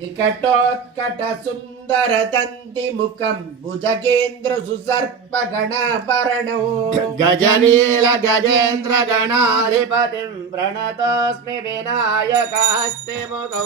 विकटोत्कट सुंदर दंति मुखं भुजगेन्द्र सुसर्प गणाभरणो गजनील गजेन्द्र गणाधिपतिं प्रणतोऽस्मि विनायकास्ते मुखौ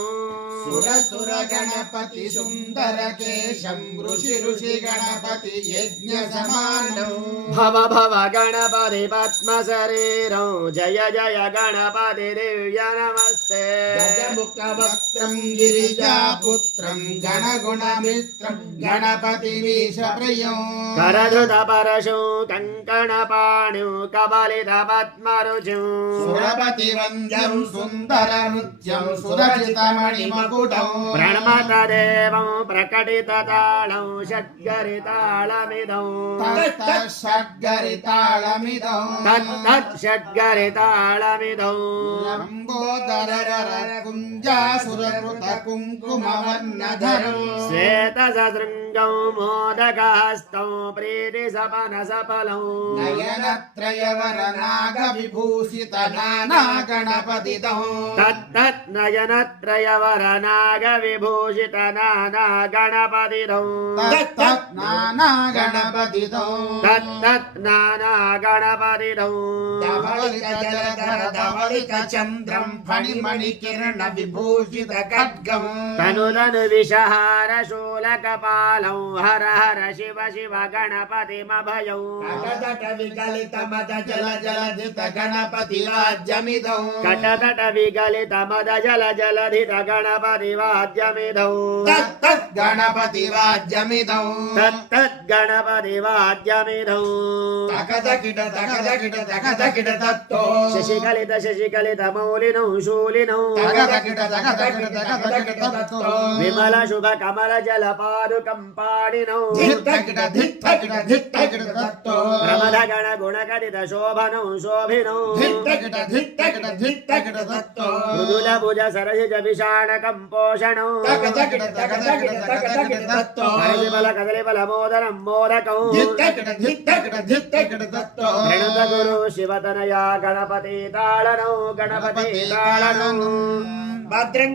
सुर सुर गणपति सुंदर केशं ऋषि ऋषि गणपति यज्ञ समानौ भव भव गणपति पद्म शरीरौ जय जय गणपति दिव्य नमस्ते गजमुख वक्त्रं गिरिजा पुत्रं गणगुणमित्रं गणपति वीशप्रियं करधृत परशु कंकण पाणिं कबलित पद्मरुचिं सुरपति वन्द्यं सुंदर नृत्यं सुरचित मणिमकुटं प्रणमत देवं प्रकटित ताळं षड्गरिताळमिदं तत् षड्गरिताळमिदं तत् षड्गरिताळमिदं लम्बोदर कुञ्जासुरकृत कुङ्कुमवर्णधरं श्वेतसशृङ्गौ मोदकहस्तौ प्रीतिसपनसफलौ नयनत्रयवर नागविभूषित नाना गणपतितौ तत्तत् नयनत्रयवर नागविभूषित नाना गणपतितौ तत् नाना गणपतितौ तत्तत् नाना गणपतितौ धवलित जलधर धवलित चन्द्रं फणिमणिकिरण विभूषित खड्गं तनुदनु विषहार शूलकपालौ हर हर शिव शिव गणपतिमभयौ कटकट विगलित मद जल जलधित गणपति वाद्यमिदौ कटकट विगलित मद जल जलधित गणपति वाद्यमिदौ तत् गणपति वाद्यमिदौ तत्तत् गणपति वाद्यमिदौ तकदकिट तत्तो शशिकलित शशिकलित मौलिनौ शूलिनौ तकदकिट तत्तो विमल शुभ कमल जल पादुकं पाणिनौ धित्तकिट तत्तो प्रमद गण गुण कथित शोभनौ शोभिनौ धित्तकिट तत्तो मृदुल भुज सरसिज विषाणकं पोषणौ तकदकिट तत्तो हरिबल कदलिबल मोदनं मोदकौ धित्तकिट तत्तो प्रणत गुरु शिवतनया गणपति ताळनौ गणपति ताळनौ भद्रं